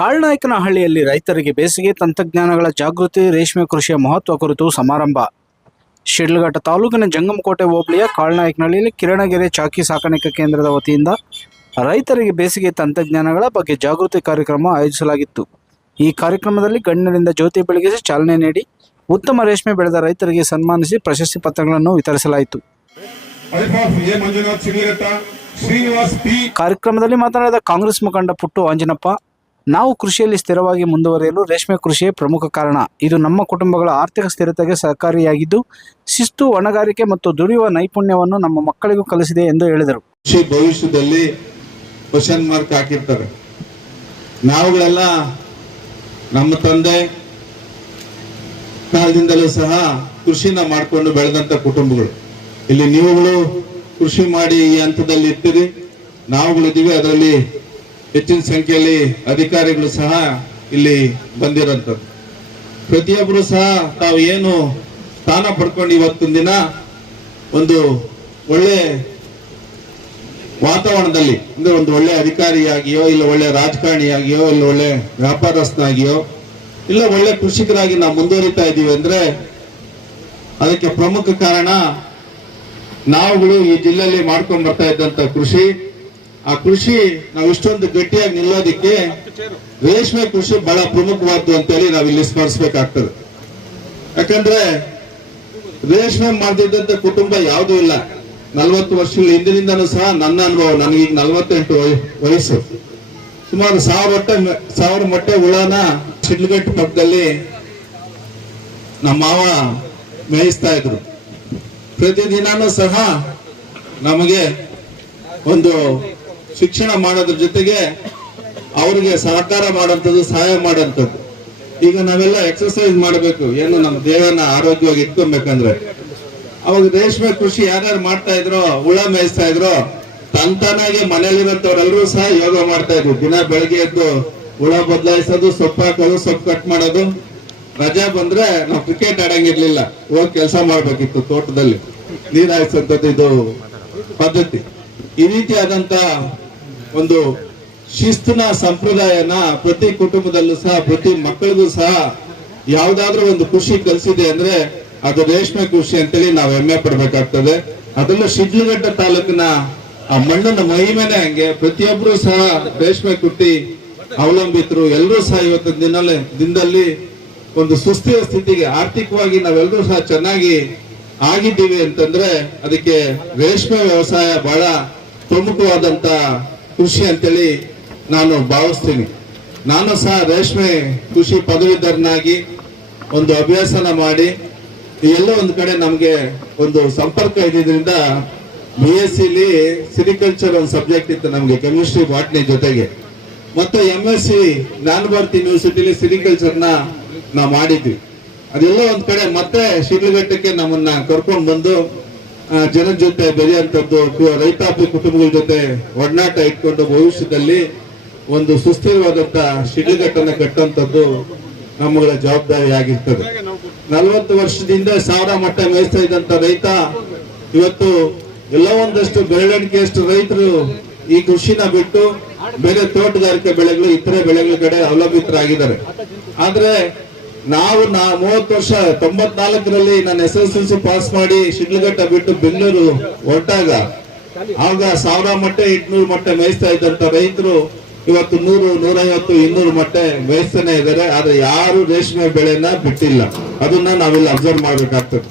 ಕಾಳ್ನಾಯಕನಹಳ್ಳಿಯಲ್ಲಿ ರೈತರಿಗೆ ಬೇಸಿಗೆ ತಂತ್ರಜ್ಞಾನಗಳ ಜಾಗೃತಿ, ರೇಷ್ಮೆ ಕೃಷಿಯ ಮಹತ್ವ ಕುರಿತು ಸಮಾರಂಭ. ಶಿಡ್ಲಘಟ್ಟ ತಾಲೂಕಿನ ಜಂಗಮಕೋಟೆ ಹೋಬಳಿಯ ಕಾಳ್ನಾಯಕನಹಳ್ಳಿಯಲ್ಲಿ ಕಿರಣಗೆರೆ ಚಾಕಿ ಸಾಕಾಣಿಕಾ ಕೇಂದ್ರದ ವತಿಯಿಂದ ರೈತರಿಗೆ ಬೇಸಿಗೆ ತಂತ್ರಜ್ಞಾನಗಳ ಬಗ್ಗೆ ಜಾಗೃತಿ ಕಾರ್ಯಕ್ರಮ ಆಯೋಜಿಸಲಾಗಿತ್ತು. ಈ ಕಾರ್ಯಕ್ರಮದಲ್ಲಿ ಗಣ್ಯರಿಂದ ಜ್ಯೋತಿ ಬೆಳಗಿಸಿ ಚಾಲನೆ ನೀಡಿ, ಉತ್ತಮ ರೇಷ್ಮೆ ಬೆಳೆದ ರೈತರಿಗೆ ಸನ್ಮಾನಿಸಿ ಪ್ರಶಸ್ತಿ ಪತ್ರಗಳನ್ನು ವಿತರಿಸಲಾಯಿತು. ಕಾರ್ಯಕ್ರಮದಲ್ಲಿ ಮಾತನಾಡಿದ ಕಾಂಗ್ರೆಸ್ ಮುಖಂಡ ಪುಟ್ಟು ಆಂಜನಪ್ಪ ನಾವು ಕೃಷಿಯಲ್ಲಿ ಸ್ಥಿರವಾಗಿ ಮುಂದುವರಿಯಲು ರೇಷ್ಮೆ ಕೃಷಿಯೇ ಪ್ರಮುಖ ಕಾರಣ. ಇದು ನಮ್ಮ ಕುಟುಂಬಗಳ ಆರ್ಥಿಕ ಸ್ಥಿರತೆಗೆ ಸಹಕಾರಿಯಾಗಿದ್ದು, ಶಿಸ್ತು ಹೊಣೆಗಾರಿಕೆ ಮತ್ತು ದುಡಿಯುವ ನೈಪುಣ್ಯವನ್ನು ನಮ್ಮ ಮಕ್ಕಳಿಗೂ ಕಲಿಸಿದೆ ಎಂದು ಹೇಳಿದರು. ಕೃಷಿ ಭವಿಷ್ಯದಲ್ಲಿ ಕ್ವಶನ್ ಮಾರ್ಕ್ ಹಾಕಿರ್ತಾರೆ. ನಾವುಗಳೆಲ್ಲ ನಮ್ಮ ತಂದೆ ಕಾಲದಿಂದಲೂ ಸಹ ಕೃಷಿನ ಮಾಡಿಕೊಂಡು ಬೆಳೆದಂತ ಕುಟುಂಬಗಳು. ಇಲ್ಲಿ ನೀವುಗಳು ಕೃಷಿ ಮಾಡಿ ಈ ಹಂತದಲ್ಲಿ ಇರ್ತೀರಿ ನಾವುಗಳಿದ್ದೀವಿ ಅದರಲ್ಲಿ ಹೆಚ್ಚಿನ ಸಂಖ್ಯೆಯಲ್ಲಿ ಅಧಿಕಾರಿಗಳು ಸಹ ಇಲ್ಲಿ ಬಂದಿರೋಂಥದ್ದು ಪ್ರತಿಯೊಬ್ಬರು ಸಹ ತಾವು ಏನು ಸ್ಥಾನ ಪಡ್ಕೊಂಡು ಇವತ್ತಿನ ದಿನ ಒಂದು ಒಳ್ಳೆ ವಾತಾವರಣದಲ್ಲಿ, ಅಂದ್ರೆ ಒಂದು ಒಳ್ಳೆ ಅಧಿಕಾರಿಯಾಗಿಯೋ, ಇಲ್ಲ ಒಳ್ಳೆ ರಾಜಕಾರಣಿಯಾಗಿಯೋ, ಇಲ್ಲ ಒಳ್ಳೆ ವ್ಯಾಪಾರಸ್ಥನಾಗಿಯೋ, ಇಲ್ಲ ಒಳ್ಳೆ ಕೃಷಿಕರಾಗಿ ನಾವು ಮುಂದುವರಿತಾ ಇದ್ದೀವಿ ಅಂದ್ರೆ ಅದಕ್ಕೆ ಪ್ರಮುಖ ಕಾರಣ, ನಾವುಗಳು ಈ ಜಿಲ್ಲೆಯಲ್ಲಿ ಮಾಡ್ಕೊಂಡ್ ಬರ್ತಾ ಇದ್ದಂತ ಕೃಷಿ. ಆ ಕೃಷಿ ನಾವು ಇಷ್ಟೊಂದು ಗಟ್ಟಿಯಾಗಿ ನಿಲ್ಲೋದಿಕ್ಕೆ ರೇಷ್ಮೆ ಕೃಷಿ ಬಹಳ ಪ್ರಮುಖವಾದ್ದು ಅಂತೇಳಿ ನಾವು ಇಲ್ಲಿ ಸ್ಮರಿಸಬೇಕಾಗ್ತದೆ. ಯಾಕಂದ್ರೆ ರೇಷ್ಮೆ ಮಾಡ್ತಿದ್ದಂತ ಕುಟುಂಬ ಯಾವುದೂ ಇಲ್ಲ. ನಲ್ವತ್ತು ವರ್ಷಗಳ ಹಿಂದಿನಿಂದನೂ ಸಹ ನನ್ನ ಅನುಭವ ನನಗೀಗ ನಲವತ್ತೆಂಟು ನಲ್ವತ್ತೆಂಟು ವಯಸ್ಸು. ಸುಮಾರು ಸಾವಿರ ಮೊಟ್ಟೆ ಸಾವಿರ ಮೊಟ್ಟೆ ಹುಳನ ಸಿಡ್ಲುಗಟ್ಟು ಪಕ್ಕದಲ್ಲಿ ನಮ್ಮ ಮಾವ ಮೇಯಿಸ್ತಾ ಇದ್ರು. ಪ್ರತಿದಿನಾನು ಸಹ ನಮಗೆ ಒಂದು ಶಿಕ್ಷಣ ಮಾಡೋದ್ರ ಜೊತೆಗೆ ಅವರಿಗೆ ಸಹಕಾರ ಮಾಡೋಂಥದ್ದು ಸಹಾಯ ಮಾಡೋಂಥದ್ದು ಈಗ ನಾವೆಲ್ಲ ಎಕ್ಸರ್ಸೈಸ್ ಮಾಡಬೇಕು. ಏನು ನಮ್ಮ ದೇಹನ ಆರೋಗ್ಯವಾಗಿ ಇಟ್ಕೊಬೇಕಂದ್ರೆ. ಅವಾಗ ರೇಷ್ಮೆ ಕೃಷಿ ಯಾರ್ಯಾರು ಮಾಡ್ತಾ ಇದ್ರೋ, ಹುಳ ಮೇಯಿಸ್ತಾ ಇದ್ರೋ ತಂತಾನಾಗೆ ಮನೇಲಿರೋಂಥವ್ರೆಲ್ಲರೂ ಸಹ ಯೋಗ ಮಾಡ್ತಾ ಇದ್ರು ದಿನ ಬೆಳಗ್ಗೆ ಎದ್ದು ಹುಳ ಬದಲಾಯಿಸೋದು, ಸೊಪ್ಪು ಹಾಕೋದು, ಸೊಪ್ಪು ಕಟ್ ಮಾಡೋದು. ರಜಾ ಬಂದ್ರೆ ನಾವು ಕ್ರಿಕೆಟ್ ಆಡಂಗಿರ್ಲಿಲ್ಲ. ಹೋಗಿ ಕೆಲಸ ಮಾಡ್ಬೇಕಿತ್ತು ತೋಟದಲ್ಲಿ. ನೀರ್ ಇದು ಪದ್ಧತಿ. ಈ ರೀತಿಯಾದಂತ ಒಂದು ಶಿಸ್ತಿನ ಸಂಪ್ರದಾಯನ ಪ್ರತಿ ಕುಟುಂಬದಲ್ಲೂ ಸಹ, ಪ್ರತಿ ಮಕ್ಕಳಿಗೂ ಸಹ ಯಾವ್ದಾದ್ರೂ ಒಂದು ಖುಷಿ ಕಲಿಸಿದೆ ಅಂದ್ರೆ ಅದು ರೇಷ್ಮೆ ಕೃಷಿ ಅಂತೇಳಿ ನಾವು ಹೆಮ್ಮೆ ಪಡ್ಬೇಕಾಗ್ತದೆ. ಅದನ್ನು ಶಿಡ್ಲಘಟ್ಟ ತಾಲೂಕಿನ ಆ ಮಣ್ಣಿನ ಮಹಿಮೆನೆ ಹಂಗೆ. ಪ್ರತಿಯೊಬ್ರು ಸಹ ರೇಷ್ಮೆ ಕುಟ್ಟಿ ಅವಲಂಬಿತರು. ಎಲ್ಲರೂ ಸಹ ಇವತ್ತಿನ ದಿನಲ್ಲೇ ದಿನದಲ್ಲಿ ಒಂದು ಸುಸ್ಥಿರ ಸ್ಥಿತಿಗೆ ಆರ್ಥಿಕವಾಗಿ ನಾವೆಲ್ಲರೂ ಸಹ ಚೆನ್ನಾಗಿ ಆಗಿದ್ದೀವಿ ಅಂತಂದ್ರೆ ಅದಕ್ಕೆ ರೇಷ್ಮೆ ವ್ಯವಸಾಯ ಬಹಳ ಪ್ರಮುಖವಾದಂತ ಕೃಷಿ ಅಂತೇಳಿ ನಾನು ಭಾವಿಸ್ತೀನಿ. ನಾನು ಸಹ ರೇಷ್ಮೆ ಕೃಷಿ ಪದವೀಧರನಾಗಿ ಒಂದು ಅಭ್ಯಾಸನ ಮಾಡಿ ಎಲ್ಲೋ ಒಂದು ಕಡೆ ನಮಗೆ ಒಂದು ಸಂಪರ್ಕ ಇದ್ದಿದ್ರಿಂದ ಬಿ ಎಸ್ ಸಿಲಿ ಸಿರಿಕಲ್ಚರ್ ಒಂದು ಸಬ್ಜೆಕ್ಟ್ ಇತ್ತು ನಮಗೆ, ಕೆಮಿಸ್ಟ್ರಿ ಬಾಟ್ನಿ ಜೊತೆಗೆ. ಮತ್ತು ಎಂ ಎಸ್ ಸಿ ಜ್ಞಾನಭಾರತಿ ಯೂನಿವರ್ಸಿಟಿಲಿ ಸಿರಿಕಲ್ಚರ್ನ ನಾವು ಮಾಡಿದ್ವಿ. ಅದೆಲ್ಲೋ ಒಂದು ಕಡೆ ಮತ್ತೆ ಶಿಡ್ಲಘಟ್ಟಕ್ಕೆ ನಮ್ಮನ್ನ ಕರ್ಕೊಂಡು ಬಂದು ಆ, ಜನದ ಜೊತೆ ಬೆರೆಯುವಂಥದ್ದು ರೈತಾಪಿ ಕುಟುಂಬಗಳ ಜೊತೆ ಒಡನಾಟ ಇಟ್ಕೊಂಡು ಭವಿಷ್ಯದಲ್ಲಿ ಒಂದು ಸುಸ್ಥಿರವಾದಂತ ಶಿಡ್ಲಘಟ್ಟನ್ನ ಕಟ್ಟುವಂಥದ್ದು ನಮ್ಮಗಳ ಜವಾಬ್ದಾರಿ ಆಗಿರ್ತದೆ ನಲವತ್ತು ವರ್ಷದಿಂದ ಸಾವಿರ ಮಟ್ಟ ಮೇಯಿಸ್ತಾ ಇದ್ದಂತ ರೈತ ಇವತ್ತು ಎಲ್ಲ ಒಂದಷ್ಟು ಬೆರಳಿಕೆಯಷ್ಟು ರೈತರು ಈ ಕೃಷಿನ ಬಿಟ್ಟು ಬೇರೆ ತೋಟಗಾರಿಕೆ ಬೆಳೆಗಳು ಇತರೆ ಬೆಳೆಗಳ ಕಡೆ ಅವಲಂಬಿತರಾಗಿದ್ದಾರೆ. ಆದ್ರೆ ನಾವು ನಾ ಮೂವತ್ತು ವರ್ಷ, ತೊಂಬತ್ನಾಲ್ಕರಲ್ಲಿ ನನ್ನ S S L C pass ಮಾಡಿ ಶಿಡ್ಲಘಟ್ಟ ಬಿಟ್ಟು ಬೆಂಗಳೂರು ಹೊರಟಾಗ ಆಗ ಸಾವಿರ ಮೊಟ್ಟೆ, ಎಂಟ್ನೂರು ಮೊಟ್ಟೆ ಮೇಯಿಸ್ತಾ ಇದ್ದಂತ ರೈತರು ಇವತ್ತು ನೂರು, ನೂರೈವತ್ತು, ಇನ್ನೂರು ಮೊಟ್ಟೆ ಮೇಯಿಸ್ತಾನೆ ಇದ್ದಾರೆ. ಆದ್ರೆ ಯಾರು ರೇಷ್ಮೆ ಬೆಳೆನ ಬಿಟ್ಟಿಲ್ಲ. ಅದನ್ನ ನಾವಿಲ್ಲಿ ಅಬ್ಸರ್ವ್ ಮಾಡ್ಬೇಕಾಗ್ತದೆ.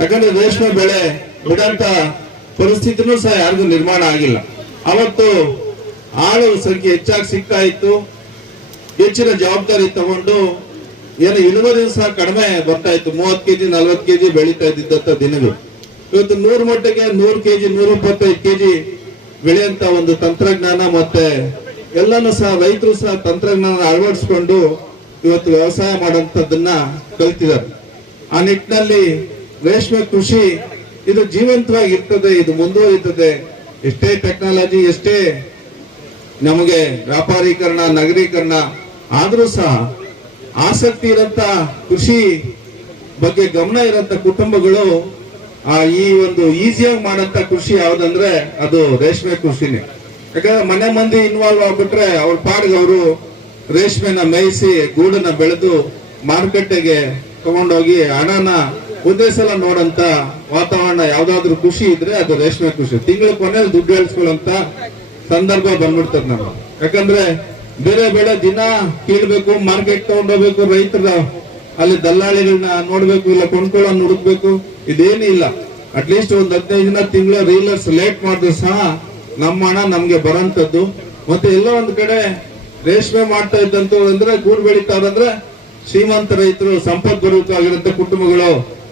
ಯಾಕಂದ್ರೆ ರೇಷ್ಮೆ ಬೆಳೆ ಬಿಡಂತ ಪರಿಸ್ಥಿತಿನೂ ಸಹ ಯಾರಿಗೂ ನಿರ್ಮಾಣ ಆಗಿಲ್ಲ. ಅವತ್ತು ಆಳು ಸಂಖ್ಯೆ ಹೆಚ್ಚಾಗಿ ಸಿಗ್ತಾ ಇತ್ತು. ಹೆಚ್ಚಿನ ಜವಾಬ್ದಾರಿ ತಗೊಂಡು ಏನು ಇಳುವರಿ ಸಹ ಕಡಿಮೆ ಬರ್ತಾ ಇತ್ತು ಕೆಜಿ ನಲ್ವತ್ ಕೆಜಿ ಬೆಳೀತಾ ಇದ್ದಿದ್ದಂತ ದಿನಗಳು. ಇವತ್ತು ನೂರು ಮಟ್ಟಿಗೆ ನೂರು ಕೆಜಿ, ನೂರ ಇಪ್ಪತ್ತೈದು ಕೆಜಿ ಬೆಳೆಯಂತ ಒಂದು ತಂತ್ರಜ್ಞಾನ ಮತ್ತೆ ಎಲ್ಲಾನು ಸಹ ರೈತರು ಸಹ ತಂತ್ರಜ್ಞಾನ ಅಳವಡಿಸ್ಕೊಂಡು ಇವತ್ತು ವ್ಯವಸಾಯ ಮಾಡುವಂಥದ್ದನ್ನ ಕಲ್ತಿದ್ದಾರೆ. ಆ ನಿಟ್ಟಿನಲ್ಲಿ ರೇಷ್ಮೆ ಕೃಷಿ ಇದು ಜೀವಂತವಾಗಿ ಇರ್ತದೆ ಇದು ಮುಂದುವರಿತದೆ. ಎಷ್ಟೇ ಟೆಕ್ನಾಲಜಿ ಎಷ್ಟೇ ನಮಗೆ ವ್ಯಾಪಾರೀಕರಣ, ನಗರೀಕರಣ ಆದರೂ ಸಹ ಆಸಕ್ತಿ ಇರಂತ ಕೃಷಿ ಬಗ್ಗೆ ಗಮನ ಇರಂತ ಕುಟುಂಬಗಳು ಆ ಈ ಒಂದು ಈಸಿಯಾಗಿ ಮಾಡಂತ ಕೃಷಿ ಯಾವ್ದಂದ್ರೆ ಅದು ರೇಷ್ಮೆ ಕೃಷಿನೇ. ಯಾಕಂದ್ರೆ ಮನೆ ಮಂದಿ ಇನ್ವಾಲ್ವ್ ಆಗ್ಬಿಟ್ರೆ ಅವ್ರ ಪಾಡ್ಗೆ ಅವರು ರೇಷ್ಮೆನ ಮೇಯಿಸಿ ಗೂಡನ್ನ ಬೆಳೆದು ಮಾರುಕಟ್ಟೆಗೆ ತಗೊಂಡೋಗಿ ಹಣನ ಒಂದೇ ಸಲ ನೋಡಂತ ವಾತಾವರಣ ಯಾವ್ದಾದ್ರು ಖುಷಿ ಇದ್ರೆ ಅದು ರೇಷ್ಮೆ ಕೃಷಿ. ತಿಂಗಳ ಕೊನೆಯಲ್ಲಿ ದುಡ್ಡು ಹೇಳಿಸ್ಕೊಳ್ಳೋಂತ ಸಂದರ್ಭ ಬಂದ್ಬಿಡ್ತದೆ ನಾವು ಯಾಕಂದ್ರೆ ಬೇರೆ ಬೇರೆ ದಿನ ಕೀಳ್ಬೇಕು ಮಾರ್ಕೆಟ್ ತಗೊಂಡೋಗ್ಬೇಕು ರೈತರ ಅಲ್ಲಿ ದಲ್ಲಾಳಿಗಳನ್ನ ನೋಡ್ಬೇಕು, ಇಲ್ಲ ಕೊಂಡ್ಕೊಳ್ಳೋನ್ ಹುಡುಕ್ಬೇಕು, ಇದೇನು ಇಲ್ಲ. ಅಟ್ಲೀಸ್ಟ್ ಒಂದ್ ಹದಿನೈದು ದಿನ ತಿಂಗಳ ರೀಲರ್ಸ್ ಲೇಟ್ ಮಾಡಿದ್ರು ಸಹ ನಮ್ಮ ಹಣ ನಮ್ಗೆ ಬರಂತದ್ದು ಮತ್ತೆ ಎಲ್ಲೋ ಒಂದ್ ಕಡೆ ರೇಷ್ಮೆ ಮಾಡ್ತಾ ಇದ್ದಂತ ಅಂದ್ರೆ ಗೂಡು ಬೆಳಿತಾರಂದ್ರೆ ಶ್ರೀಮಂತ ರೈತರು ಸಂಪದ್ಭರಿತವಾಗಿರಂತ ಕುಟುಂಬಗಳು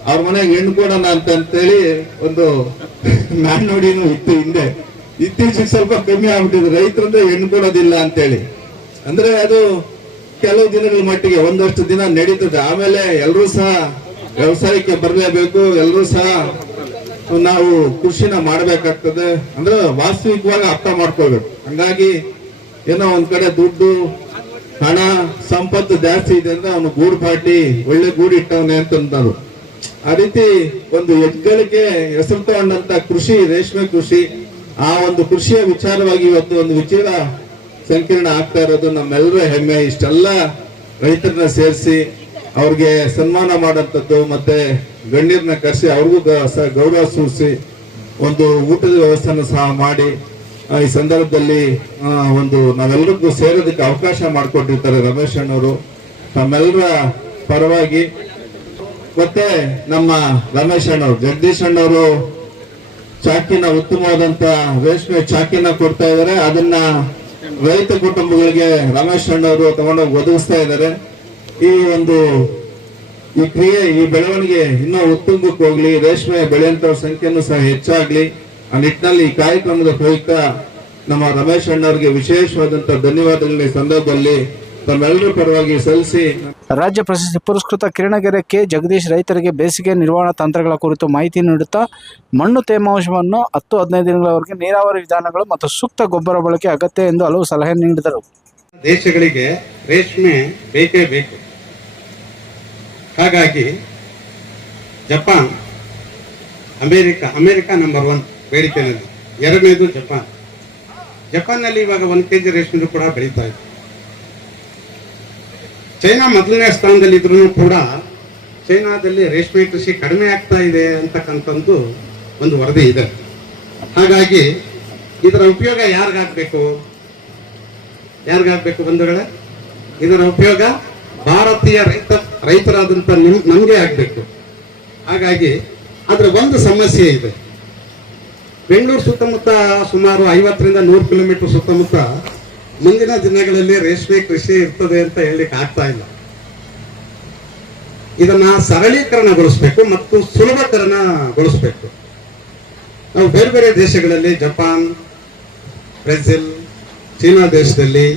ಅವ್ರ ಮನೆಗೆ ಹೆಣ್ಣು ಕೊಡೋಣ ಅಂತ ಅಂತೇಳಿ ಒಂದು ನಾಣ್ಣುಡಿನೂ ಇತ್ತು ಹಿಂದೆ. ಇತ್ತೀಚೆಗೆ ಸ್ವಲ್ಪ ಕಮ್ಮಿ ಆಗ್ಬಿಟ್ಟಿದೆ. ರೈತರಂದ್ರೆ ಹೆಣ್ಣು ಕೊಡೋದಿಲ್ಲ ಅಂತೇಳಿ. ಅಂದ್ರೆ ಅದು ಕೆಲವು ದಿನಗಳ ಮಟ್ಟಿಗೆ, ಒಂದಷ್ಟು ದಿನ ನಡೀತದೆ. ಆಮೇಲೆ ಎಲ್ಲರೂ ಸಹ ವ್ಯವಸಾಯಕ್ಕೆ ಬರಲೇಬೇಕು ಎಲ್ಲರೂ ಸಹ ನಾವು ಕೃಷಿನ ಮಾಡಬೇಕಾಗ್ತದೆ. ಅಂದ್ರೆ ವಾಸ್ತವಿಕವಾಗಿ ಅರ್ಥ ಮಾಡ್ಕೊಳ್ಬೇಕು. ಹಂಗಾಗಿ ಏನೋ ಒಂದ್ ಕಡೆ ದುಡ್ಡು, ಹಣ, ಸಂಪತ್ತು ಜಾಸ್ತಿ ಇದೆ ಅಂದ್ರೆ ಅವನು ಗೂಡು ಪಾಟಿ, ಒಳ್ಳೆ ಗೂಡು ಇಟ್ಟವನೆ ಅಂತ ಅಂದರು ಆ ರೀತಿ ಒಂದು ಎಡ್ಗಳಿಗೆ ಹೆಸರು ತಗೊಂಡಂತ ಕೃಷಿ, ರೇಷ್ಮೆ ಕೃಷಿ, ಆ ಒಂದು ಕೃಷಿಯ ವಿಚಾರವಾಗಿ ಇವತ್ತು ಒಂದು ವಿಚಾರ ಸಂಕೀರ್ಣ ಆಗ್ತಾ ಇರೋದು ನಮ್ಮೆಲ್ಲರ ಹೆಮ್ಮೆ. ಇಷ್ಟೆಲ್ಲ ರೈತರನ್ನ ಸೇರಿಸಿ ಅವ್ರಿಗೆ ಸನ್ಮಾನ ಮಾಡಂತದ್ದು ಮತ್ತೆ ಗಣ್ಯರನ್ನ ಕರೆಸಿ ಅವ್ರಿಗೂ ಗೌರವ ಸೂಚಿಸಿ ಒಂದು ಊಟದ ವ್ಯವಸ್ಥೆಯನ್ನು ಸಹ ಮಾಡಿ ಈ ಸಂದರ್ಭದಲ್ಲಿ ಒಂದು ನಾವೆಲ್ಲರಿಗೂ ಸೇರೋದಕ್ಕೆ ಅವಕಾಶ ಮಾಡಿಕೊಟ್ಟಿರ್ತಾರೆ ರಮೇಶ್ ಅಣ್ಣವರು. ತಮ್ಮೆಲ್ಲರ ಪರವಾಗಿ ಮತ್ತೆ ನಮ್ಮ ರಮೇಶ್ ಅಣ್ಣವ್ರು, ಜಗದೀಶ್ ಅಣ್ಣವರು ಚಾಕಿನ ಉತ್ತಮವಾದಂತ ರೇಷ್ಮೆ ಚಾಕಿನ ಕೊಡ್ತಾ ಇದ್ದಾರೆ. ಅದನ್ನ ರೈತ ಕುಟುಂಬಗಳಿಗೆ ರಮೇಶ್ ಅಣ್ಣವರು ತಗೊಂಡೋಗಿ ಒದಗಿಸ್ತಾ ಇದ್ದಾರೆ. ಈ ಒಂದು ಈ ಕ್ರಿಯೆ, ಈ ಬೆಳವಣಿಗೆ ಇನ್ನೂ ಉತ್ತುಂಗಕ್ಕೆ ಹೋಗ್ಲಿ, ರೇಷ್ಮೆ ಬೆಳೆಯಂತವ್ರ ಸಂಖ್ಯೆನೂ ಸಹ ಹೆಚ್ಚಾಗ್ಲಿ, ಆ ನಿಟ್ಟಿನಲ್ಲಿ ಈ ಕಾರ್ಯಕ್ರಮದ ಪ್ರಯುಕ್ತ ನಮ್ಮ ರಮೇಶ್ ಅಣ್ಣವ್ರಿಗೆ ವಿಶೇಷವಾದಂತಹ ಧನ್ಯವಾದಗಳ ಸಂದರ್ಭದಲ್ಲಿ ತಮ್ಮೆಲ್ಲರ ಪರವಾಗಿ ಸಲ್ಲಿಸಿ ರಾಜ್ಯ ಪ್ರಶಸ್ತಿ ಪುರಸ್ಕೃತ ಕಿರಣಗೆರೆ ಕೆ. ಜಗದೀಶ್ ರೈತರಿಗೆ ಬೇಸಿಗೆ ನಿರ್ವಹಣಾ ತಂತ್ರಗಳ ಕುರಿತು ಮಾಹಿತಿ ನೀಡುತ್ತಾ ಮಣ್ಣು ತೇಮಾಂಶವನ್ನು ಹತ್ತು ಹದಿನೈದು ದಿನಗಳವರೆಗೆ ನೀರಾವರಿ ವಿಧಾನಗಳು ಮತ್ತು ಸೂಕ್ತ ಗೊಬ್ಬರ ಬಳಕೆ ಅಗತ್ಯ ಎಂದು ಹಲವು ಸಲಹೆ ನೀಡಿದರು. ದೇಶಗಳಿಗೆ ರೇಷ್ಮೆ ಬೇಕೇ ಬೇಕು. ಹಾಗಾಗಿ Japan, America America number one ಬೇಡಿಕೆ ಎರಡನೇದು ಜಪಾನ್. ಜಪಾನ್ನಲ್ಲಿ ಇವಾಗ ಒಂದು ಕೆ ಜಿ ರೇಷ್ಮೆ ಕೂಡ ಬೆಳೀತಾ ಇದೆ. ಚೈನಾ ಮೊದಲನೇ ಸ್ಥಾನದಲ್ಲಿ ಇದ್ರೂ ಕೂಡ ಚೈನಾದಲ್ಲಿ ರೇಷ್ಮೆ ಕೃಷಿ ಕಡಿಮೆ ಆಗ್ತಾ ಇದೆ ಅಂತಕ್ಕಂಥದ್ದು ಒಂದು ವರದಿ ಇದೆ. ಹಾಗಾಗಿ ಇದರ ಉಪಯೋಗ ಯಾರಿಗಾಗಬೇಕು? ಯಾರಿಗಾಗಬೇಕು ಬಂಧುಗಳೇ? ಇದರ ಉಪಯೋಗ ಭಾರತೀಯ ರೈತ, ರೈತರಾದಂಥ ನಿಮ್, ನಮಗೆ ಆಗಬೇಕು. ಹಾಗಾಗಿ ಅದರ ಒಂದು ಸಮಸ್ಯೆ ಇದೆ. ಬೆಂಗಳೂರು ಸುತ್ತಮುತ್ತ ಸುಮಾರು ಐವತ್ತರಿಂದ ನೂರು ಕಿಲೋಮೀಟರ್ ಸುತ್ತಮುತ್ತ ಮುಂದಿನ ದಿನಗಳಲ್ಲಿ ರೇಷ್ಮೆ ಕೃಷಿ ಇರ್ತದೆ ಅಂತ ಹೇಳಲಿಕ್ಕೆ ಆಗ್ತಾ ಇಲ್ಲ. ಇದನ್ನ ಸರಳೀಕರಣಗೊಳಿಸಬೇಕು ಮತ್ತು ಸುಲಭಕರಣಗೊಳಿಸಬೇಕು ನಾವು ಬೇರೆ ಬೇರೆ ದೇಶಗಳಲ್ಲಿ, ಜಪಾನ್, ಬ್ರೆಜಿಲ್, ಚೀನಾ ದೇಶದಲ್ಲಿ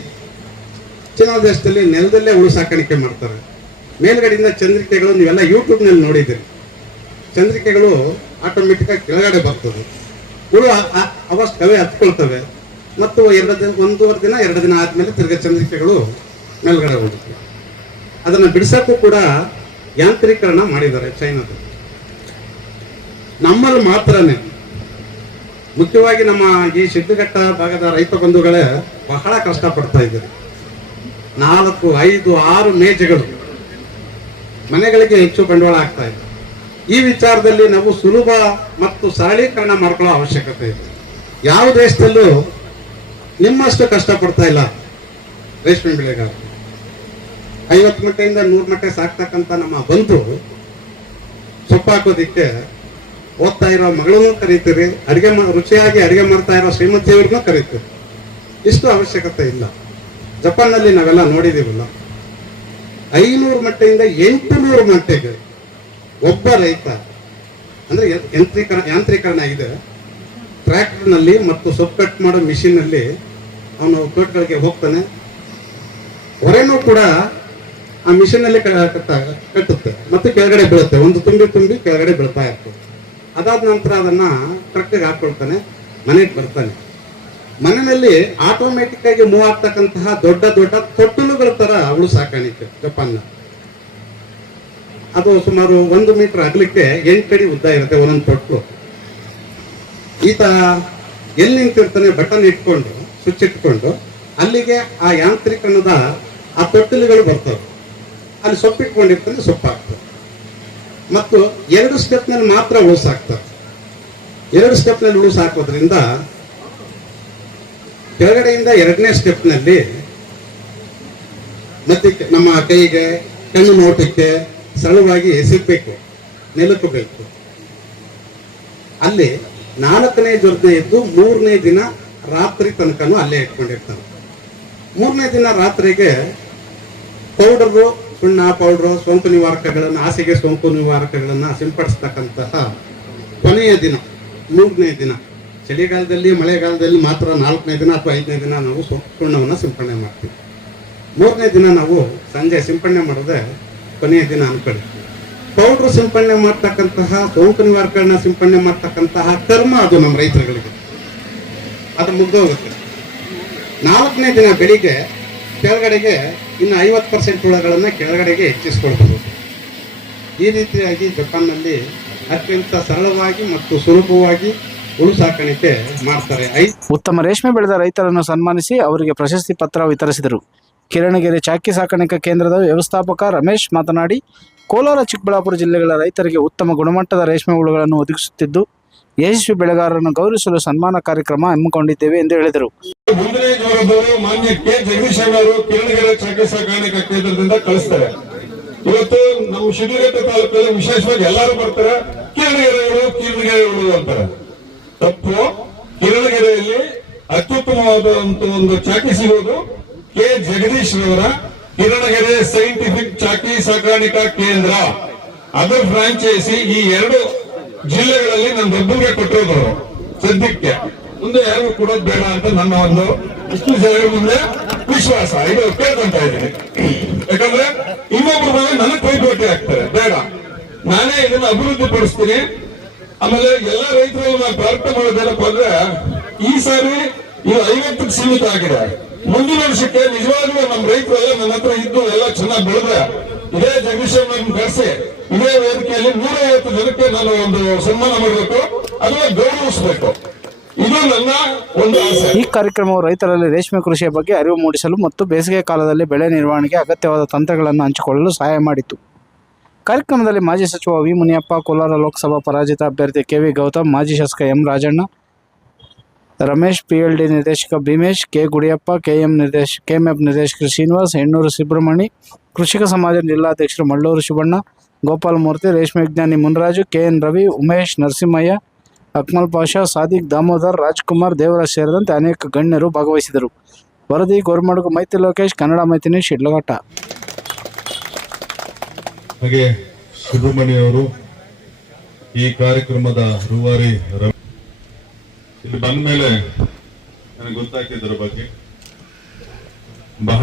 ಚೀನಾ ದೇಶದಲ್ಲಿ ನೆಲದಲ್ಲೇ ಹುಳು ಸಾಕಾಣಿಕೆ ಮಾಡ್ತಾರೆ. ಮೇಲ್ಗಡೆಯಿಂದ ಚಂದ್ರಿಕೆಗಳು ನೀವೆಲ್ಲ ಯೂಟ್ಯೂಬ್ನಲ್ಲಿ ನೋಡಿದ್ದೀರಿ. ಚಂದ್ರಿಕೆಗಳು ಆಟೋಮೆಟಿಕ್ ಆಗಿ ಕೆಳಗಡೆ ಬರ್ತದೆ. ಹುಳು ಅವಷ್ಟವೇ ಹತ್ಕೊಳ್ತವೆ. ಮತ್ತು ಎರಡು ದಿನ, ಒಂದೂವರೆ ದಿನ, ಎರಡು ದಿನ ಆದಮೇಲೆ ತಿರ್ಗ ಚಂದ್ರಿಕೆಗಳು ಮೇಲ್ಗಡೆ ಹೋಗುತ್ತೆ. ಅದನ್ನು ಬಿಡಿಸೋಕ್ಕೂ ಕೂಡ ಯಾಂತ್ರೀಕರಣ ಮಾಡಿದ್ದಾರೆ ಚೈನಾದಲ್ಲಿ ನಮ್ಮಲ್ಲಿ ಮಾತ್ರನೇ. ಮುಖ್ಯವಾಗಿ ನಮ್ಮ ಈ ಸಿದ್ಧಘಟ್ಟ ಭಾಗದ ರೈತ ಬಂಧುಗಳೇ ಬಹಳ ಕಷ್ಟಪಡ್ತಾ ಇದ್ದಾರೆ. ನಾಲ್ಕು, ಐದು, ಆರು ಮೇಜಗಳು ಮನೆಗಳಿಗೆ ಹೆಚ್ಚು ಬಂಡವಾಳ ಆಗ್ತಾ ಇದೆ ಈ ವಿಚಾರದಲ್ಲಿ ನಾವು ಸುಲಭ ಮತ್ತು ಸರಳೀಕರಣ ಮಾಡ್ಕೊಳ್ಳೋ ಅವಶ್ಯಕತೆ ಇದೆ. ಯಾವ ದೇಶದಲ್ಲೂ ನಿಮ್ಮಷ್ಟು ಕಷ್ಟಪಡ್ತಾ ಇಲ್ಲ. ರೇಷ್ಮೆ ಬೆಳೆಗಾರರು. ಐವತ್ತು ಮಟ್ಟೆಯಿಂದ ನೂರು ಮಟ್ಟೆ ಸಾಕ್ತಕ್ಕಂಥ ನಮ್ಮ ಬಂಧು ಸೊಪ್ಪು ಹಾಕೋದಿಕ್ಕೆ ಓದ್ತಾ ಇರೋ ಮಗಳನ್ನು ಕರೀತೀರಿ, ಅಡಿಗೆ ರುಚಿಯಾಗಿ ಅಡಿಗೆ ಮಾಡ್ತಾ ಇರೋ ಶ್ರೀಮತಿಯವ್ರನ್ನೂ ಕರೀತೀರಿ. ಇಷ್ಟು ಅವಶ್ಯಕತೆ ಇಲ್ಲ. ಜಪಾನ್ನಲ್ಲಿ ನಾವೆಲ್ಲ ನೋಡಿದೀವಲ್ಲ ಐನೂರು ಮಟ್ಟೆಯಿಂದ ಎಂಟು ನೂರು ಮಟ್ಟೆಗೆ ಒಬ್ಬ ರೈತ, ಅಂದ್ರೆ ಯಂತ್ರೀಕರಣ, ಯಾಂತ್ರೀಕರಣ ಇದೆ ಟ್ರ್ಯಾಕ್ಟರ್ನಲ್ಲಿ ಮತ್ತು ಸೊಪ್ಪು ಕಟ್ ಮಾಡೋ ಮಿಷಿನ್ನಲ್ಲಿ ಅವನು ಕೋರ್ಟ್ಗಳಿಗೆ ಹೋಗ್ತಾನೆ. ಹೊರೆನೂ ಕೂಡ ಆ ಮಿಷಿನ್ನಲ್ಲಿ ಕಟ್ಟುತ್ತೆ. ಮತ್ತೆ ಕೆಳಗಡೆ ಬೀಳುತ್ತೆ. ಒಂದು ತುಂಬಿ ತುಂಬಿ ಕೆಳಗಡೆ ಬೀಳ್ತಾ ಇರ್ತದೆ ಅದಾದ ನಂತರ ಅದನ್ನ ಟ್ರಕ್ಕಿಗೆ ಹಾಕೊಳ್ತಾನೆ. ಮನೆಗೆ ಬರ್ತಾನೆ. ಮನೆಯಲ್ಲಿ ಆಟೋಮೆಟಿಕ್ ಆಗಿ ಮೂವ್ ಆಗ್ತಕ್ಕಂತಹ ದೊಡ್ಡ ದೊಡ್ಡ ತೊಟ್ಟಲುಗಳ ತರ ಅವಳು ಸಾಕಾಣಿಕೆ ಜಪಾನ್ನ. ಅದು ಸುಮಾರು ಒಂದು ಮೀಟರ್ ಆಗಲಿಕ್ಕೆ ಎಂಟು ಅಡಿ ಉದ್ದ ಇರುತ್ತೆ ಒಂದೊಂದು ತೊಟ್ಟು. ಈತ ಎಲ್ಲಿ ನಿಂತಿರ್ತಾನೆ? ಬಟನ್ ಇಟ್ಕೊಂಡು ಸ್ವಿಚ್ ಇಟ್ಕೊಂಡು ಅಲ್ಲಿಗೆ ಆ ಯಾಂತ್ರಿಕಣದ ಆ ತೊಟ್ಟಿಲುಗಳು ಬರ್ತವೆ. ಅಲ್ಲಿ ಸೊಪ್ಪಿಟ್ಕೊಂಡಿರ್ತಂದ್ರೆ ಸೊಪ್ಪು ಹಾಕ್ತದೆ ಮತ್ತು ಎರಡು ಸ್ಟೆಪ್ನಲ್ಲಿ ಮಾತ್ರ ಉಳುಸು ಹಾಕ್ತಾರೆ ಎರಡು ಸ್ಟೆಪ್ನಲ್ಲಿ ಉಳುಸು ಹಾಕೋದ್ರಿಂದ ಕೆಳಗಡೆಯಿಂದ ಎರಡನೇ ಸ್ಟೆಪ್ನಲ್ಲಿ ಮತ್ತೆ ನಮ್ಮ ಕೈಗೆ, ಕಣ್ಣು ನೋಟಕ್ಕೆ ಸರಳವಾಗಿ ಸಿಗ್ಬೇಕು ಬೇಕು ಅಲ್ಲಿ ನಾಲ್ಕನೇ ಜೊತೆ ಇದ್ದು ಮೂರನೇ ದಿನ ರಾತ್ರಿ ತನಕನೂ ಅಲ್ಲೇ ಇಟ್ಕೊಂಡಿರ್ತಾನೆ. ಮೂರನೇ ದಿನ ರಾತ್ರಿಗೆ ಪೌಡರು, ಸುಣ್ಣ ಪೌಡ್ರು ಸೋಂಕು ನಿವಾರಕಗಳನ್ನು, ಹಾಸಿಗೆ ಸೋಂಕು ನಿವಾರಕಗಳನ್ನು ಸಿಂಪಡಿಸ್ತಕ್ಕಂತಹ ಕೊನೆಯ ದಿನ, ಮೂರನೇ ದಿನ. ಚಳಿಗಾಲದಲ್ಲಿ, ಮಳೆಗಾಲದಲ್ಲಿ ಮಾತ್ರ ನಾಲ್ಕನೇ ದಿನ ಅಥವಾ ಐದನೇ ದಿನ ನಾವು ಸೋಂಕು ಸುಣ್ಣವನ್ನು ಸಿಂಪಡಣೆ ಮಾಡ್ತೀವಿ. ಮೂರನೇ ದಿನ ನಾವು ಸಂಜೆ ಸಿಂಪಡಣೆ ಮಾಡದೆ ಕೊನೆಯ ದಿನ ಅನ್ಕೊಳ್ಳಿ. ಪೌಡ್ರು ಸಿಂಪಡಣೆ ಮಾಡ್ತಕ್ಕಂತಹ ಸೋಂಕು ನಿವಾರಕಗಳನ್ನ ಸಿಂಪಡಣೆ ಮಾಡ್ತಕ್ಕಂತಹ ಕರ್ಮ ಅದು ನಮ್ಮ ರೈತರುಗಳಿಗೆ. ಅದು ಮುಗ್ದೋಗುತ್ತೆ ನಾಲ್ಕನೇ ದಿನ ಬೆಳಿಗ್ಗೆ ಕೆಳಗಡೆಗೆ ಇನ್ನು ಐವತ್ತು ಪರ್ಸೆಂಟ್ ಹುಳಗಳನ್ನು ಕೆಳಗಡೆಗೆ ಹೆಚ್ಚಿಸ್ಕೊಳ್ಬಹುದು ಈ ರೀತಿಯಾಗಿ ಜಪಾನ್ನಲ್ಲಿ ಅತ್ಯಂತ ಸರಳವಾಗಿ ಮತ್ತು ಸುಲಭವಾಗಿ ಹುಳು ಸಾಕಾಣಿಕೆ ಮಾಡ್ತಾರೆ. ಉತ್ತಮ ರೇಷ್ಮೆ ಬೆಳೆದ ರೈತರನ್ನು ಸನ್ಮಾನಿಸಿ ಅವರಿಗೆ ಪ್ರಶಸ್ತಿ ಪತ್ರ ವಿತರಿಸಿದರು. ಕಿರಣಗೆರೆ ಚಾಕಿ ಸಾಕಾಣಿಕಾ ಕೇಂದ್ರದ ವ್ಯವಸ್ಥಾಪಕ ರಮೇಶ್ ಮಾತನಾಡಿ, ಕೋಲಾರ ಚಿಕ್ಕಬಳ್ಳಾಪುರ ಜಿಲ್ಲೆಗಳ ರೈತರಿಗೆ ಉತ್ತಮ ಗುಣಮಟ್ಟದ ರೇಷ್ಮೆ ಹುಳುಗಳನ್ನು ಒದಗಿಸುತ್ತಿದ್ದು ಯಶಸ್ವಿ ಬೆಳೆಗಾರರನ್ನು ಗೌರವಿಸಲು ಸನ್ಮಾನ ಕಾರ್ಯಕ್ರಮ ಹಮ್ಮಿಕೊಂಡಿದ್ದೇವೆ ಎಂದು ಹೇಳಿದರು. ಮಾನ್ಯ ಕೆ. ಜಗದೀಶ್ ಅವರು ಕೇಂದ್ರದಿಂದ ಕಳಿಸ್ತಾರೆ. ಇವತ್ತು ನಮ್ಮ ಶಿಡ್ಲಘಟ್ಟ ತಾಲೂಕಲ್ಲಿ ವಿಶೇಷವಾಗಿ ಎಲ್ಲರೂ ಬರ್ತಾರೆ. ಕಿರಣಗೆರೆಗಳು ಕಿರಣಗೆರೆಗಳು ಅಂತಾರೆ. ತಪ್ಪು. ಕಿರಣಗೆರೆಯಲ್ಲಿ ಅತ್ಯುತ್ತಮವಾದಂತ ಒಂದು ಚಾಕಿ ಸಿಗೋದು ಕೆ. ಜಗದೀಶ್ ರವರ ಕಿರಣಗೆರೆ ಸೈಂಟಿಫಿಕ್ ಚಾಕಿ ಸಾಕಾಣಿಕಾ ಕೇಂದ್ರ. ಅದರ ಫ್ರಾಂಚೈಸಿ ಈ ಎರಡು ಜಿಲ್ಲೆಗಳಲ್ಲಿ ನನ್ನ ಒಬ್ಬರಿಗೆ ಕೊಟ್ಟಿರೋದು. ಸದ್ಯಕ್ಕೆ. ಮುಂದೆ ಯಾರಿಗೂ ಕೊಡೋದು ಬೇಡ ಅಂತ ನನ್ನ ಒಂದು ಇಷ್ಟು ಜನರ ಮುಂದೆ ವಿಶ್ವಾಸ. ಇದು ಕೇಳ್ಕೊಂತ ಇದ್ದೀನಿ. ಯಾಕಂದ್ರೆ ಇನ್ನೊಬ್ರು ಮೇಲೆ ನನಗೆ ಪೈಪೋಟಿ ಆಗ್ತಾರೆ. ಬೇಡ. ನಾನೇ ಇದನ್ನ ಅಭಿವೃದ್ಧಿ ಪಡಿಸ್ತೀನಿ ಆಮೇಲೆ ಎಲ್ಲ ರೈತರು ನಾನು ಪ್ರಾರ್ಥನೆ ಮಾಡೋದೇನಪ್ಪ ಅಂದ್ರೆ, ಈ ಸಾರಿ ಇದು ಐವತ್ತಕ್ಕೆ ಸೀಮಿತ ಆಗಿದೆ. ಮುಂದಿನ ವರ್ಷಕ್ಕೆ ನಿಜವಾಗ್ಲೂ ನಮ್ಮ ರೈತರೆಲ್ಲ ನನ್ನ ಹತ್ರ ಇದ್ದು ಎಲ್ಲ ಚೆನ್ನಾಗಿ ಬೆಳೆದ್ರೆ ಇದೇ ಜಗದೀಶ್ ಕರೆಸಿ ಇದೇ ವೇದಿಕೆಯಲ್ಲಿ ನೂರೈವತ್ತು ಜನಕ್ಕೆ ನಾನು ಒಂದು ಸನ್ಮಾನ ಮಾಡಬೇಕು, ಅದನ್ನ ಗೌರವಿಸಬೇಕು. ಇದು ನನ್ನ ಒಂದು ಆಸೆ. ಈ ಕಾರ್ಯಕ್ರಮವು ರೈತರಲ್ಲಿ ರೇಷ್ಮೆ ಕೃಷಿಯ ಬಗ್ಗೆ ಅರಿವು ಮೂಡಿಸಲು ಮತ್ತು ಬೇಸಿಗೆ ಕಾಲದಲ್ಲಿ ಬೆಳೆ ನಿರ್ವಹಣೆಗೆ ಅಗತ್ಯವಾದ ತಂತ್ರಗಳನ್ನು ಹಂಚಿಕೊಳ್ಳಲು ಸಹಾಯ ಮಾಡಿತು. ಕಾರ್ಯಕ್ರಮದಲ್ಲಿ ಮಾಜಿ ಸಚಿವ ವಿ ಮುನಿಯಪ್ಪ, ಕೋಲಾರ ಲೋಕಸಭಾ ಪರಾಜಿತ ಅಭ್ಯರ್ಥಿ ಕೆ ವಿ ಗೌತಮ್, ಮಾಜಿ ಶಾಸಕ ಎಂ ರಾಜಣ್ಣ ರಮೇಶ್ ಪಿಎಲ್ಡಿ ನಿರ್ದೇಶಕ ಭೀಮೇಶ್, ಕೆ ಗುಡಿಯಪ್ಪ ಕೆಎಂ ನಿರ್ದೇಶ ಕೆಎಂಎಫ್ ನಿರ್ದೇಶಕ ಶ್ರೀನಿವಾಸ್, ಹೆಣ್ಣೂರು ಸುಬ್ರಹ್ಮಣಿ ಕೃಷಿಕ ಸಮಾಜದ ಜಿಲ್ಲಾಧ್ಯಕ್ಷರು ಮಳ್ಳೂರು ಶಿವಣ್ಣ ಗೋಪಾಲಮೂರ್ತಿ ರೇಷ್ಮೆ ವಿಜ್ಞಾನಿ ಮುನ್ರಾಜು ಕೆಎನ್ ರವಿ, ಉಮೇಶ್, ನರಸಿಂಹಯ್ಯ, ಅಕ್ಮಲ್ ಪಾಷಾ, ಸಾದಿಕ್ ದಾಮೋದರ್, ರಾಜ್ಕುಮಾರ್, ದೇವರಾಜ್ ಸೇರಿದಂತೆ ಅನೇಕ ಗಣ್ಯರು ಭಾಗವಹಿಸಿದರು. ವರದಿ, ಗೋರ್ಮಡುಗು, ಮೈತ್ರಿ ಲೋಕೇಶ್, ಕನ್ನಡ ಮೈತ್ರಿ ಶಿಡ್ಲಘಟ್ಟ. ಸುಬ್ರಹ್ಮಣ್ಯ ಅವರು ಈ ಕಾರ್ಯಕ್ರಮದ ರೂವಾರಿ ರವಿ ಇಲ್ಲಿ ಬಂದ ಮೇಲೆ ನನಗೆ ಗೊತ್ತಾಗ್ತಿದ್ರ ಬಗ್ಗೆ. ಬಹಳ